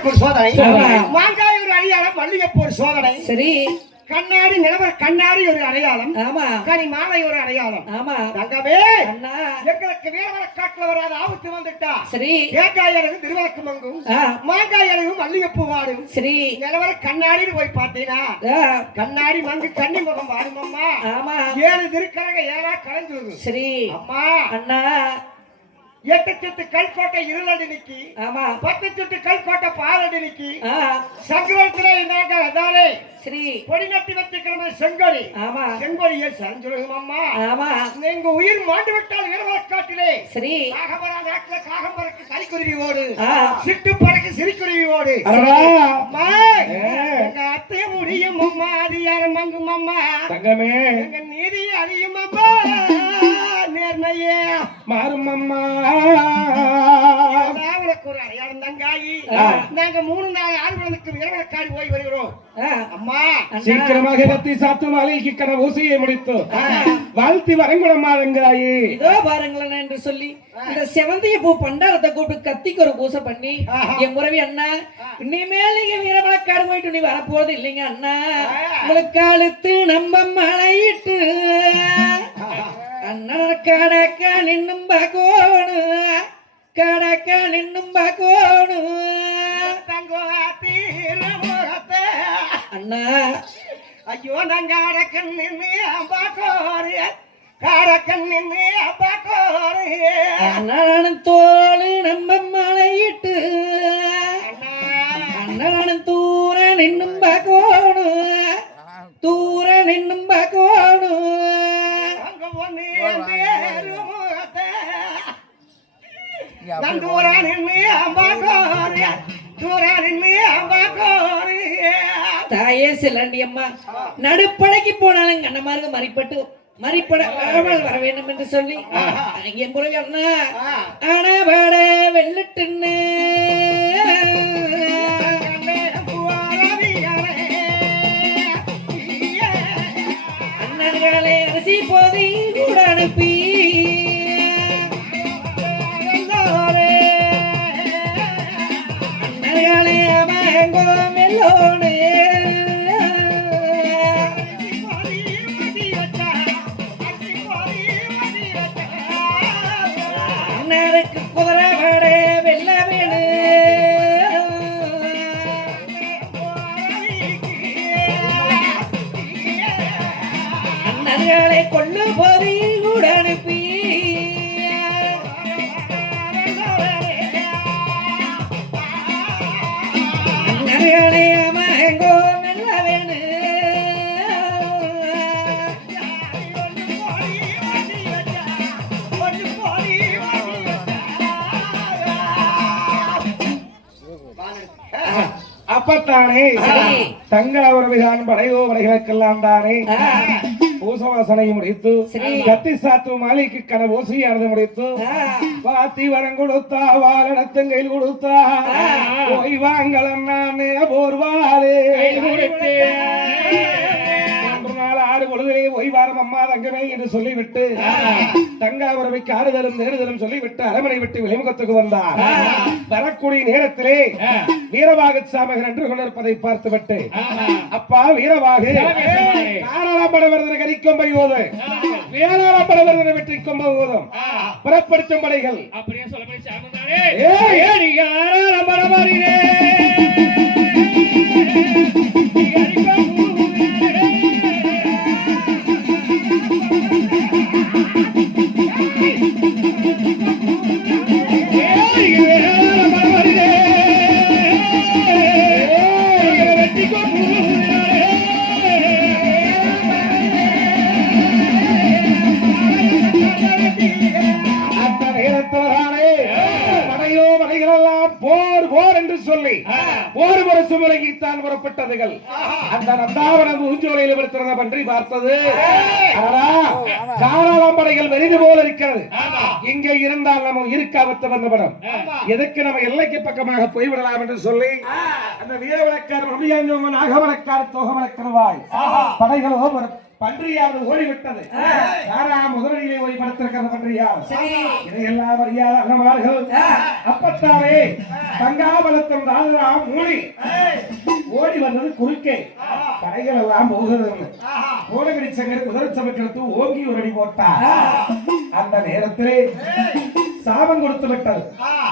சோதனை மாங்காய் ஒரு அடையாளம், மல்லிகைப்பூ ஒரு சோதனை. சரி, கண்ணாடி நிலவர கண்ணாடி ஒரு அடையாளம், ஆமா. கனி மாலை ஒரு அடையாளம், ஆமா. தங்கமே அண்ணா, எங்களுக்கு வீரவர காட்டுல வராத ஆபத்து வந்துட்டா சரி, தேங்காய் அழகு திருவிளக்கு மங்கும், மாங்காய் அழகு மல்லிகைப்பூ வாடும். சரி, நிலவர கண்ணாடின்னு போய் பார்த்தீங்கன்னா கண்ணாடி மங்கு கன்னி முகம் வாடும் அம்மா, ஆமா. 7 திருக்கரங்க 7 கலைஞ்சிருக்கும். சரி அம்மா அண்ணா, 8 சுட்டு கல்கோட்டை இருளடி நிக்கி, ஆமா. 10 சுட்டு கல்கோட்டை பாலடி நிக்கி, சங்கரத்திலே நாங்க அதானே சரி, பொடி நட்டி வச்சுக்கிற செங்கோடி, ஆமா. செங்கோடியை சரஞ்சுருகும் அம்மா, ஆமா. நீங்க உயிர் மாண்டு விட்டால் இரவலக்காட்டிலே சரி, காகமரா நாட்டுல காகம்பரக்கு கரிக்குருவி ஓடு, சிட்டு பறக்கு சிரிக்குருவி ஓடு. அம்மா எங்க அத்தைய முடியும் அம்மா, அதிகார மங்கும் அம்மா, தங்கமே எங்க நீதி அறியும் அம்மா, நேர்மையே மாறும் அம்மா. உனக்கு ஒரு அடையாளம் தங்காயி, நாங்க 3 நாள் ஆழ்வனுக்கு இரவலக்காடு போய் வருகிறோம் அம்மா. சீக்கிரமாக கத்தி சாத்து மாலைக்கு கன ஊசியை முடித்து வாழ்த்தி வரங்குளம்மா தங்காயி. இதோ பாருங்களேன் என்று சொல்லி இந்த செவந்திய பூ பண்டாரத்தை கூப்பிட்டு கத்திக்கு ஒரு பூசை பண்ணி, என் உறவி அண்ணா இனிமேல் நீங்க வீரவலக்காடு போயிட்டு நீ வரப்போறது இல்லைங்க அண்ணா, உங்களுக்கு அழுத்து நம்ம மழையிட்டு அண்ணா கடக்க நின்னும் பாக்கோணு, கடக்க நின்னும் பாக்கோணு அண்ணா. ஐயோ நாங்க அடக்கன் நின்று பாக்கோரு, கடக்கன் நின்று பாக்கோரு அண்ணன் தோளு நம்ம மலையிட்டு, அண்ணன் தூர நின்னும் பாக்கோணு, தூர நின்னும் பாக்கோணு தாயே செல்லண்டி அம்மா. நடுப்படைக்கு போனாலும் கண்ணமாருங்க மறிப்பட்டு மறிப்பட வர வேண்டும் என்று சொல்லி என் குறை அண்ணா ஆனா பாட வெள்ளட்டுன்னு அண்ணன்களே அரிசி போதை கூட அனுப்பி அண்ணன்களே அமங்கோ மெல்லோனே அண்ணனுக்கு குதிரை பாட வெள்ள வேணு அண்ணன்களை கொள்ளு போதை கூட அனுப்பி அண்ணன்களை அமங்கோ மெல்ல வேணு அப்பத்தானே தங்கள் உறவுதான் படையோ படைகளுக்கெல்லாம் தானே பூசவாசனை முடித்து கத்தி சாத்து மாலைக்கு கன ஓசையானது முடித்து பாத்தி வரம் கொடுத்தா வாழடத்தும் கையில் கொடுத்தா போய் வாங்கலாம் நானே போர்வாலே ஆடு பொழுதிலே ஓய்வாரம் அம்மா தங்கமே என்று சொல்லிவிட்டு தங்காவரவைக்கு ஆறுதலும் நேருதலும் சொல்லிவிட்டு அரமனை விட்டு விளைமுகத்துக்கு வந்தார். வரக்கூடிய நேரத்திலே வீரவாக சாமகன் என்று கொண்டிருப்பதை பார்த்துவிட்டு அப்பா வீரவாக காராளம்படவர்தனை கரிக்கும் போது வேளாளம்படவர்தனை வெற்றி கொம்பம் போதும் புறப்படுத்தும் படைகள் அப்படியே சொல்லப்படி காராளம்படவரிலே புறப்பட்டதுகள் அந்த நந்தாவனம் ஊஞ்சோலையில் இருக்கிறத பற்றி பார்த்தது காராளம்படைகள் வெறிது போல இருக்கிறது. இங்கே இருந்தால் நம்ம இருக்காபத்து வந்தபடம் எதற்கு நம்ம எல்லைக்கு பக்கமாக போய்விடலாம் என்று சொல்லி அந்த வீரவழக்கார் நாகவழக்கார் தோகவழக்கருவாய் படைகளோ பன்றியாவது ஓடிவிட்டது. யாரா முதலிலே ஓடி படுத்திருக்கிற பன்றியா? இதையெல்லாம் அறியாத அண்ணமார்கள் அப்பத்தாவே தங்காபலத்தம் ராஜா மூடி ஓடி வந்தது குறுக்கே. படைகள் எல்லாம் போகிறது. கோடகடி சங்கர் குதிரை சமைக்கிறது ஓங்கி ஒரு அடி போட்டார். அந்த நேரத்திலே சாபம் கொடுத்து விட்டது.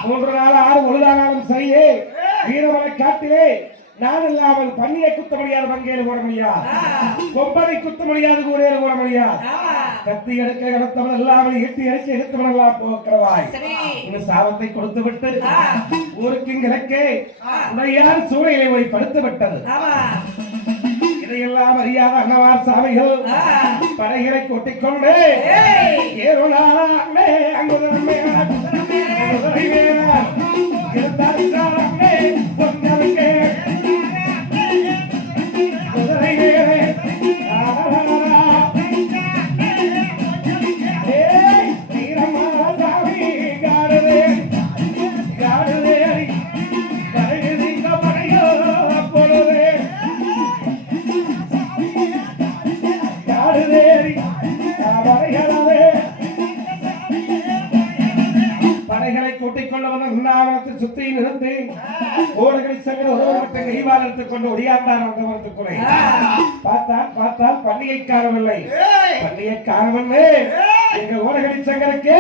3 நாள் 6 பொழுதானாலும் சரியே வீரமலை காட்டிலே நான் இல்லாமல் பண்ணியை குத்த முடியாது, பங்கேறு போட முடியாது, கொம்பனை குத்த முடியாது, கூடையேறு போட முடியாது, கத்தி எடுக்க எடுத்தவன் இல்லாமல் ஈட்டி எடுக்க எடுத்தவன் எல்லாம் போக்கிறவாய் இந்த சாபத்தை கொடுத்து விட்டு ஊருக்கு கிழக்கே உடையார் சூழலை போய் படுத்து விட்டது. இதையெல்லாம் அறியாத அன்னவார் சாமிகள் படைகளை கொட்டிக்கொண்டு ஏறுனாலே அங்குதமே சுத்தி நிறுத்தி ஓடுகளை சென்று ஒருவர்கிட்ட கைவால் எடுத்துக்கொண்டு ஒடியாண்டார் வந்தவர்களுக்குள்ளே பார்த்தால் பண்டிகை காணவில்லை. பண்டிகை காணவில்லை எங்க ஓடுகளை சங்கருக்கு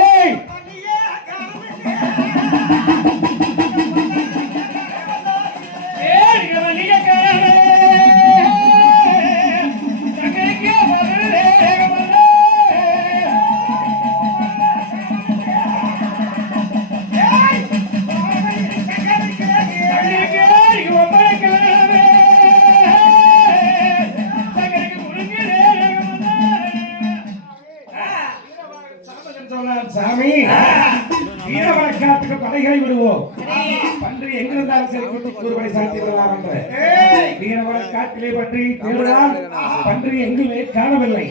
சாமி வீரவழக்காட்டுக்கு படைகளை விடுவோம். பன்றி எங்கிருந்தாலும் சரி கூறுபடி சாத்தி விடலாம் என்று வீரவழக்காட்டிலே பன்றி தேடுவால் பன்றி எங்குமே காணவில்லை.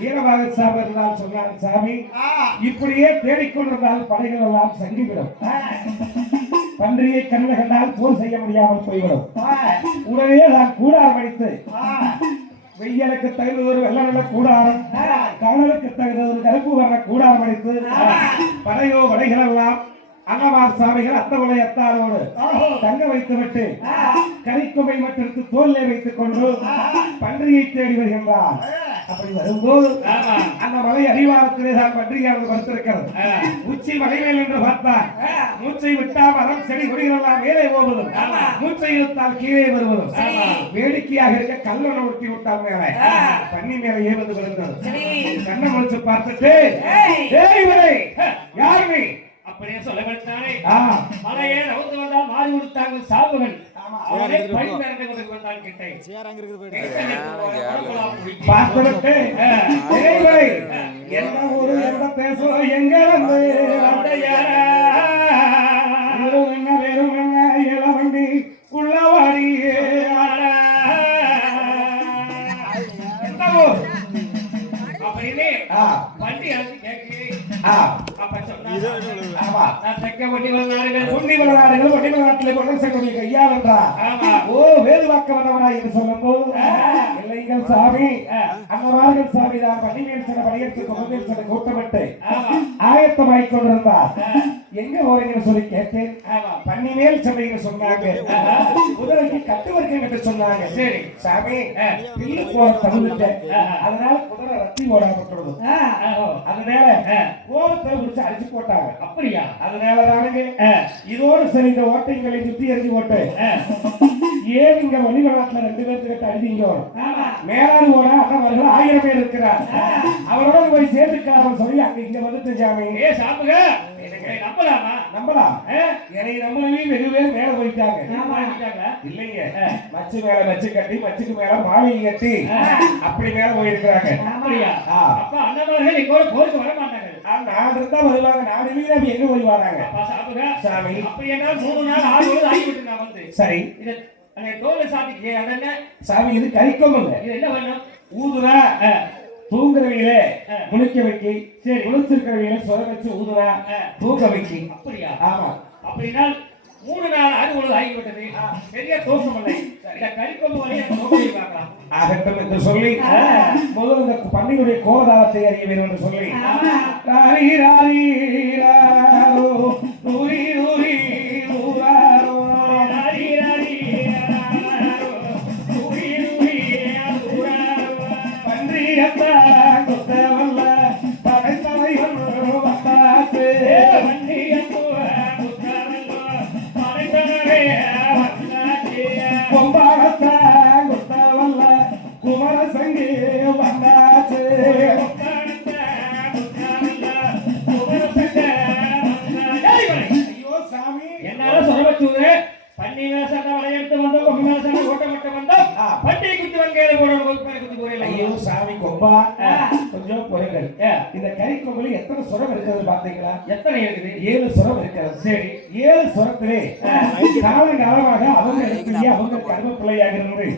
வீரவாக சாமி இருந்தால் சொன்னார் சாமி இப்படியே தேடிக்கொண்டிருந்தால் படைகள் எல்லாம் சங்கிவிடும். பன்றியை கண்ணு கண்டால் போர் செய்ய முடியாமல் போய்விடும். உடனே நான் கூடாரம் அடித்து வெய்யலுக்கு தகுந்த ஒரு வெள்ள நல்ல கூடாரம், கணலுக்கு தகுந்த ஒரு கருப்பு வர்ற கூடாரம் அடித்து படையோ வடைகள் எல்லாம் அன்னவார் சாமிகள் அத்தவளை அத்தாரோடு தங்க வைத்து விட்டு கரிக்குமை மற்றும் தோல்லை வைத்துக் கொண்டு பன்றியை தேடி வருகின்றார். அப்படி வரும்போது அந்த மலை அடிவாரத்திலே தான் பன்றியானது படுத்திருக்கிறது. உச்சி மலைமேல் என்று பார்த்தார். மூச்சை விட்டால் மரம் செடி கொடிகளெல்லாம் மேலே போவதும், மூச்சை இழுத்தால் கீழே வருவதும், வேடிக்கையாக இருக்க கல்லணை ஒட்டி விட்டால் மேலே பன்னி மேலே ஏவது விழுந்தது. கண்ணை முடிச்சு பார்த்துட்டு யாருமே அப்படியே சொல்ல வேண்டானே மலையே ரவுந்து வந்தால் மாறி கொடுத்தாங்க சாபுகள். பார்த்துவிட்டு என்ன ஒரு எந்த பேசுவோம் எங்க வந்து என்ன வெறும் என்ன இளவண்டி உள்ளவாடி அப்படின்னு வண்டி அழைச்சி கேட்கிறேன். ஆயத்தமாய் கொண்டிருந்தார். எங்க போறீங்கன்னு சொல்லி கேட்டேன். பன்னிமேல் சபைன்னு சொன்னாங்க. குதிரைக்கு கட்டுவர்க்கம் கிட்ட சொன்னாங்க. சரி சாமி பில்லு போற தகுதிட்டேன், அதனால குதிரை ரத்தி ஓடாமட்டுறது. அதனால கோபத்தை முடிச்சு அடிச்சு போட்டாங்க. அப்படியா? அதனால தானுங்க இதோடு சரி இந்த ஓட்டைங்களை சுத்தி எறிஞ்சு போட்டு ஏன் இங்க வழிவளாத்துல 2 பேர்த்துக்கிட்ட அழுதிங்க மேலாடு ஓட அவர்கள் 1000 பேர் இருக்கிறார். அவரோட போய் சேர்த்துக்காரன் சொல்லி அங்க இங்க வந்துட்டு சாமி சாப்பிடுங்க நம்பலாமா? நம்பலாம். என்னை நம்பவே வெகு பேர் மேல போயிட்டாங்க. இல்லைங்க மச்சு மேல மச்சு கட்டி மச்சுக்கு மேல மாலை கட்டி அப்படி மேல போயிருக்கிறாங்க. அப்படியா? அப்ப அண்ணமார்கள் எங்கோட போருக்கு வர மாட்டாங்க. நாடு இருந்தா வருவாங்க. நாடு இல்ல எங்க போய் வராங்க சாமி? அப்படி என்ன 3 நாள் 6 நாள் ஆகிவிட்டு நான் வந்து சரி தோலை சாப்பிட்டு அதென்ன சாமி இது கறிக்கும் இல்ல. இது என்ன பண்ணும்? ஊதுரா தூங்குறவையில முழிக்க வைக்கி, சரி முழிச்சிருக்கிறவையில சொர வச்சு ஊதுரா தூக்க வைக்கி. அப்படியா? ஆமா. அப்படின்னா 3 நாள் ஆடு பொழுது ஆகிவிட்டது பெரிய தோஷம் இல்லை இந்த கறிக்கொம்பு வரை எனக்கு நோக்கி பார்க்கலாம் ஆகட்டும் என்று சொல்லி முதல் இந்த பன்னியுடைய கோதாரத்தை அறிய வேண்டும் என்று சொல்லி ராரி ராரி ராரோ நூரி நூரி நூராரோ ராரி ராரி ராரோ நூரி நூரி நூராரோ பன்றியத்தா கொத்தவல்ல படைத்தலைவன் வந்தாச்சு பன்றியத்தா கொத்தவல்ல படைத்தலைவே வந்தாச்சு கொம்பாகத்தா கொத்தவல்ல குமர சங்கி வந்தாச்சு ஐயோ சாமி என்னால சொல்ல வச்சுது பன்னி மேசட்ட வளையெடுத்து வந்தோம் கொம்பு மேசட்ட ஓட்ட மட்ட வந்தோம் பட்டி குத்து வங்கையில போட குத்து போறீங்க ஐயோ சாமி கொம்பா கொஞ்சம் பொறுங்கள் இந்த கறிக்கொம்புல எத்தனை சுரம் இருக்கிறது பாத்தீங்களா எத்தனை இருக்குது 7 சுரம் இருக்கிறது சரி 7 சுரத்திலே காலங்காலமாக அவங்க எடுத்து அவங்க கர்ம பிள்ளையாக இருந்து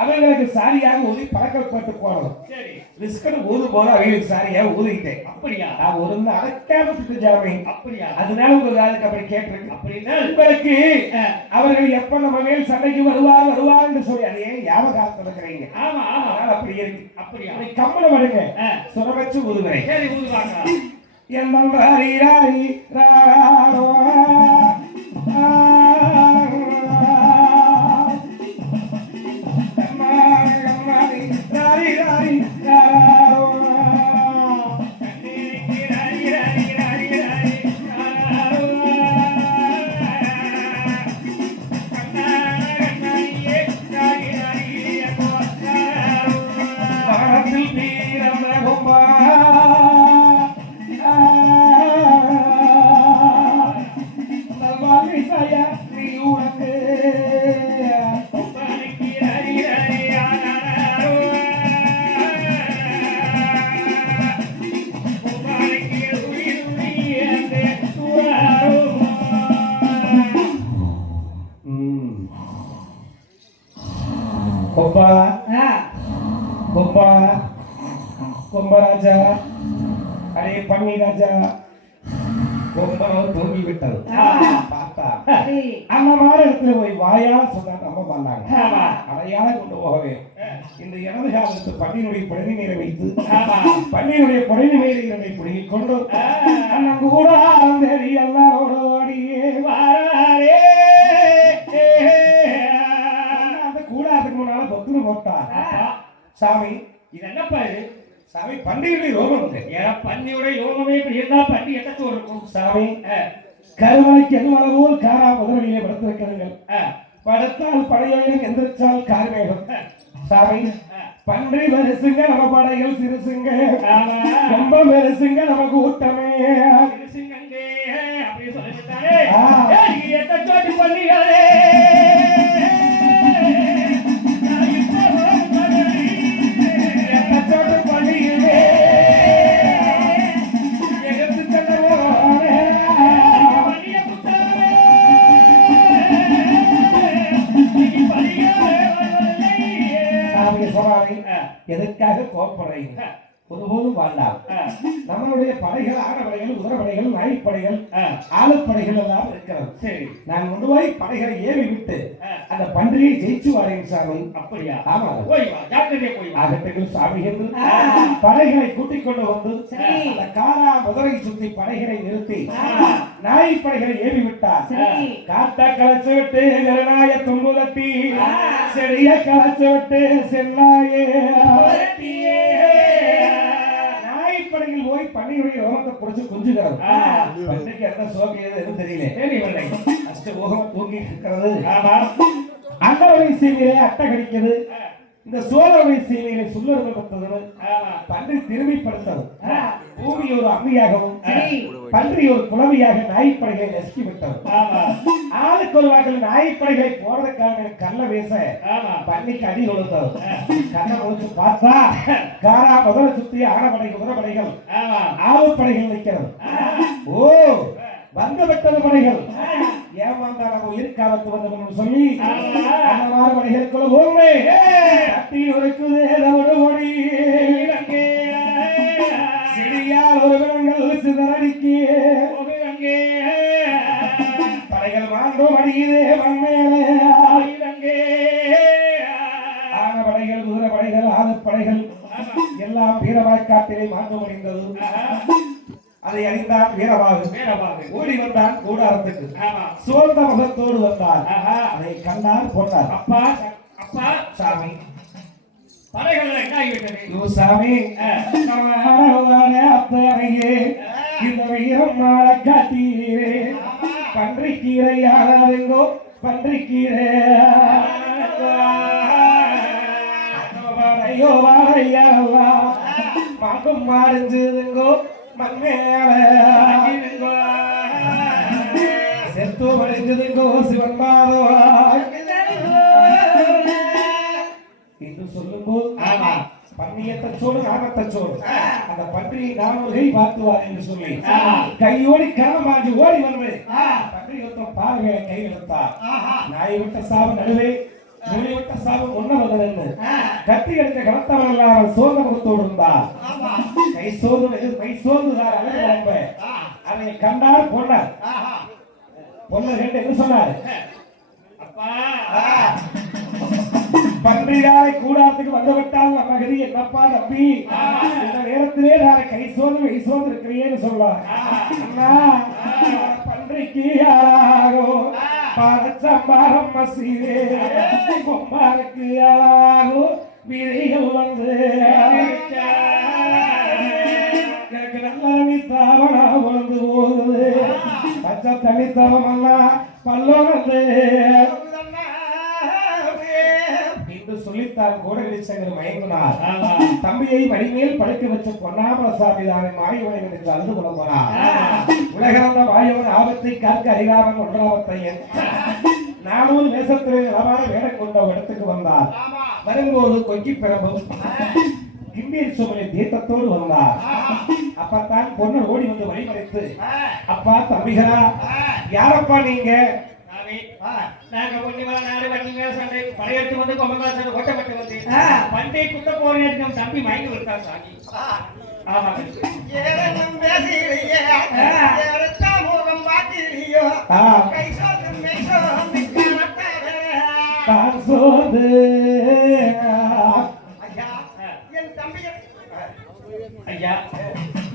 அவங்களுக்கு சாரியாக ஊதி பழக்கப்பட்டு போனோம் சரி ரிஸ்கன் ஊது போது அவங்களுக்கு சாரியாக ஊதிக்கிட்டேன் அப்படியா நான் ஒரு அடக்காம சுட்டு ஜாமி அப்படியா அதனால உங்களுக்கு அதுக்கு அப்படி கேட்டிருக்கு அப்படின்னா உங்களுக்கு அவர்கள் எப்ப நம்ம மேல் சண்டைக்கு வருவார் என்று சொல்லி அதே ஞாபகத்தில் இருக்கிறீங்க ஆமா ஆமா அதனால அப்படி இருக்கு அப்படியா கம்மல படுங்க சுர வச்சு ஊதுகிறேன் சரி ஊதுவாங்க என்னும் ராரி ராரி ராரோ ராரி ராரி ராரோ வானத்தில் தீரம் ரகுமா நல்வாழ்வை சாயா நீ உனக்கு கொம்பா கொம்பா கொம்பராஜா அடே பன்னி ராஜா கொம்பரம் தூங்கி விட்டது பார்த்தா அந்த மாதிரி இடத்துல போய் வாயால சொன்னா நம்ப பண்ணாங்க அதையால கொண்டு போகவே இந்த இடது காலத்து பன்னியினுடைய பழனி நீரை வைத்து பன்னியினுடைய பழனி நீரை பிடிக்கிக் கொண்டு அண்ணன் கூட தேடி எல்லாரோட ஓடியே வாரே அந்த கூடாதுக்கு முன்னால பொத்துன்னு போட்டா சாமி இது என்னப்பா இது சாமி பன்னியுடைய யோகம் உண்டு ஏன் பன்னியோட யோகமே இப்படி இருந்தா பன்னி எத்தனை இருக்கும் சாமி கருமலைக்கு எவ்வளவோல் காரா முதலிலே படுத்திருக்கிறீர்கள் படுத்தால் படையோயிலும் எந்திரிச்சால் கார்மேகம் சாமி பன்றி பெருசுங்க நம்ம படைகள் சிறுசுங்க ரொம்ப பெருசுங்க நம்ம கூட்டமே சிறுசுங்கண்டே அப்படி சொல்லிட்டாரே எத்த சோட்டி பன்னிகளே எதற்காக கோபப்படுறீங்க ஒருபோதும் வேண்டாம் நம்மளுடைய படைகள் ஆடப்படைகள் உதரப்படைகள் நாய்ப்படைகள் ஆளுப்படைகள் எல்லாம் இருக்கிறது சரி நான் கொண்டு போய் படைகளை ஏவி விட்டு அந்த பன்றியை ஜெயிச்சு வரேன் சாமி அப்படியா ஆமா போய் வா ஜாக்கிரதையா போய் வா ஆகட்டும் சாமி என்று படைகளை கூட்டிக் கொண்டு வந்து அந்த காரா முதலை சுத்தி படைகளை நிறுத்தி நாய்ப்படைகளை ஏவி விட்டார் காட்ட களைச்சு விட்டு கருணாய தும்பு தட்டி செடிய களைச்சு விட்டு சென்னாயே நாய்ப்படையில் போய் பன்னியுடைய ரோகத்தை குடிச்சு குஞ்சுகிறது பன்னிக்கு என்ன சோகையது எதுவும் தெரியல அஷ்ட ரோகம் தூங்கி இருக்கிறது அண்டவரை சீமையிலே அட்டை கடிக்கிறது இந்த சோழரை சீமையிலே சுள்ளறுபட்டது பன்றி திரும்பிப்படுத்தது பூமி ஒரு அம்மியாகவும் பன்றி ஒரு குளவியாக நாய்ப்படைகளை நசுக்கி விட்டது ஆளுக்கு ஒரு வாக்கில் நாய்ப்படைகளை போறதுக்காக கல்ல வீச பன்னிக்கு அடி கொடுத்தது கண்ணை முடிச்சு பார்த்தா காரா முதல சுத்தி ஆடப்படை குதிரைப்படைகள் ஆளுப்படைகள் நிற்கிறது ஓ வந்து விட்டது படைகள் ஏமாந்தா நம்ம உயிர் காலத்து வந்தவர்கள் சொல்லி அந்த மாதிரி படைகளுக்குள்ள ஓமே கட்டி உரைக்குது ஒரு மொழி செடியால் ஒரு விலங்கள் சிதறடிக்கு படைகள் மாண்டோ அடியுதே மண்மேலே இலங்கே ஆனபடைகள் குதிரைப்படைகள் ஆளுப்படைகள் எல்லாம் வீரவாய்க்காட்டிலே மாண்டு முடிந்தது அதை அறிந்தான் வீரவாகு ஓடி வந்தான் கூடாரத்துக்கு சோர்ந்த முகத்தோடு வந்தான் அதை கண்டார் பொன்னார் அப்பா சாமி படைகள் என்ன ஆகிவிட்டது சாமி அத்தனையே இந்த வீரம் மாற காட்டீரே பன்றிக்கீரை யாரெங்கோ பன்றிக்கீரை வாழையோ வாழையா மாக்கும் மாறிஞ்சுதுங்கோ மண்மேல செத்து மறைஞ்சதுங்கோ சிவன் மாதவா என்று சொல்லும்போது பன்னியத்தை சோடு நாமத்தை சோடு அந்த பன்றியை நான் ஒரு கை பார்த்துவார் என்று சொல்லி கையோடி கரணமாகி ஓடி வருவேன் பன்றி ஒருத்தம் பார்வையை கை எடுத்தார் நாய் விட்ட சாவு நடுவே மொழி விட்ட சாவு முன்ன வந்தது கத்தி எடுத்த கலத்தவன் எல்லாம் சோர்ந்த முகத்தோடு இருந்தார் கை சோர்ந்துதார் அழகு அதை கண்டார் பொன்னார் பொண்ணு ரெண்டு என்ன சொன்னார் அப்பா பன்றியாரை கூடாரத்துக்கு வந்துவிட்டால் நம்ம கதி என்னப்பா தம்பி இந்த நேரத்திலே நான் கை சோர்ந்து இருக்கிறேன்னு சொல்லுவார் பன்றிக்கு யாராகோ பாரச்சம்பாரம் மசீரே கொம்பாருக்கு யாராகோ விதைகள் வந்து எனக்கு நல்ல தாவனா உணர்ந்து போகுது பச்சை தண்ணி தவமெல்லாம் பல்லோனது சொல்லித்தான் கோடகிரி சங்கர் மயங்கினார் தம்பியை மடிமேல் படுக்க வச்ச பொன்னாமர சாமிதானை மாயவனை என்று அழுது புலம்புகிறார் உலகளந்த மாயவன் ஆபத்தை காக்க அறியாமல் ஒன்றாவத்தையன் நானூறு தேசத்திலே நலமான வேலை கொண்ட இடத்துக்கு வந்தார் வரும்போது கொக்கி பிறப்பும் கிம்பீர் சுமலை தீர்த்தத்தோடு வந்தார் அப்பத்தான் பொண்ணு ஓடி வந்து வழிமறைத்து அப்பா தம்பிகளா யாரப்பா நீங்க நாங்க ஒண்ணு மேல நாடு வண்டி மேல சண்டை படையெடுத்து வந்து கொம்ப மேல சண்டை ஓட்டப்பட்டு வந்து பண்டை குத்த போறேன் நம்ம தம்பி மயங்கி விட்டான் சாமி ஆமா ஏறனும் பேசிலையே ஏறத்தா முகம் மாட்டிலியோ கை சோது மேசோ மிக்கனத்தே காசோது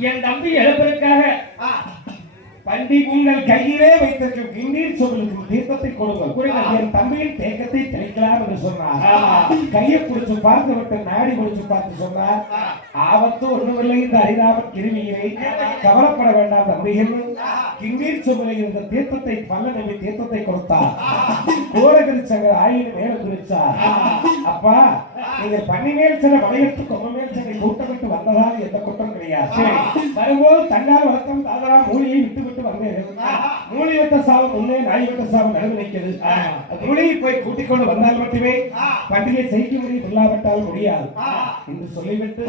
என் தம்பி எழுப்பதற்காக பண்டி உங்கள் கையிலே வைத்திருக்கும் கிண்ணீர் சொல்லுக்கும் தீர்த்தத்தை கொடுங்கள் என் தம்பியின் தேக்கத்தை தெளிக்கலாம் என்று சொன்னார் கையை பிடிச்சு பார்த்து விட்டு நாடி பிடிச்சு பார்த்து சொன்னார் ஆபத்து ஒண்ணுமில்லை இந்த அறியாமல் கிருமியை கவலைப்பட வேண்டாம் தம்பிகள் கிண்ணீர் சொல்லை இருந்த தீர்த்தத்தை பல்ல நம்பி தீர்த்தத்தை கொடுத்தார் கோரகிரி சங்கர் ஆயிரம் மேல குறிச்சார் அப்பா நீங்க பண்ணி மேல் சில வளையத்து கொம்ப மேல் சிலை கூட்டமிட்டு வந்ததால் எந்த குற்றம் கிடையாது வரும்போது தங்கால் வழக்கம் தாதரா மூலியை விட்டு விட்டு வந்தேன் மூலி விட்ட சாவு முன்னே நாய் விட்ட சாவு நடுவு நிற்கிறது மூலியை போய் கூட்டிக் கொண்டு வந்தால் மட்டுமே பண்டிகை செய்ய முடியும் இல்லாவிட்டால் முடியாது என்று சொல்லிவிட்டு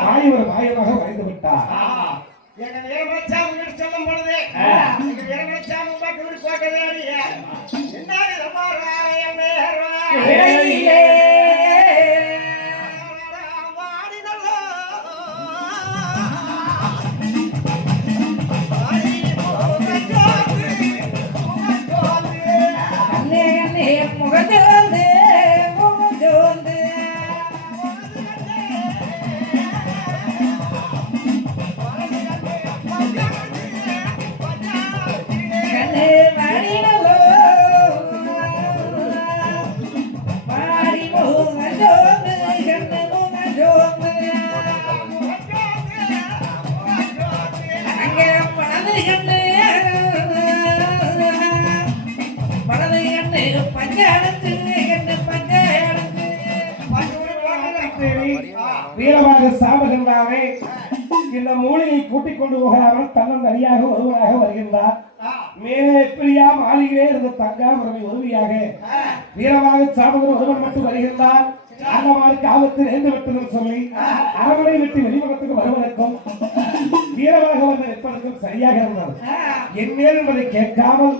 மாய ஒரு மாயமாக வரைந்து விட்டார் எங்க நேரமச்சாமி வீடு சொல்லும் பொழுது எங்க நேரமச்சாமி பாட்டு வீடு போட்டதே அடியே என்ன ரமாராயம் நேர்வாயிலே வீரமாக சாபகின்றாரே இந்த மூளையை கூட்டிக் கொண்டு போகாமல் தன்னந்தனியாக ஒருவராக வருகின்றார் மேலே எப்படியா மாளிகையிலே இருந்த தங்காமரவை உதவியாக வீரமாக சாபகர் ஒருவன் மட்டும் வருகின்றார் ஆண்டவாருக்கு ஆபத்து நேர்ந்து விட்டது சொல்லி அரவணை விட்டு வெளிமுகத்துக்கு வருவதற்கும் வீரமாக வந்து நிற்பதற்கும் சரியாக இருந்தது என் மேல் என்பதை கேட்காமல்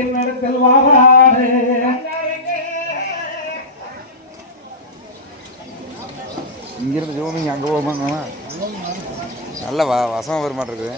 என்னிடத்தில் வாராடு இங்கிருந்து ஜோமிங்க அங்கே போவாங்க நல்ல வசமாக வர மாட்டேங்குது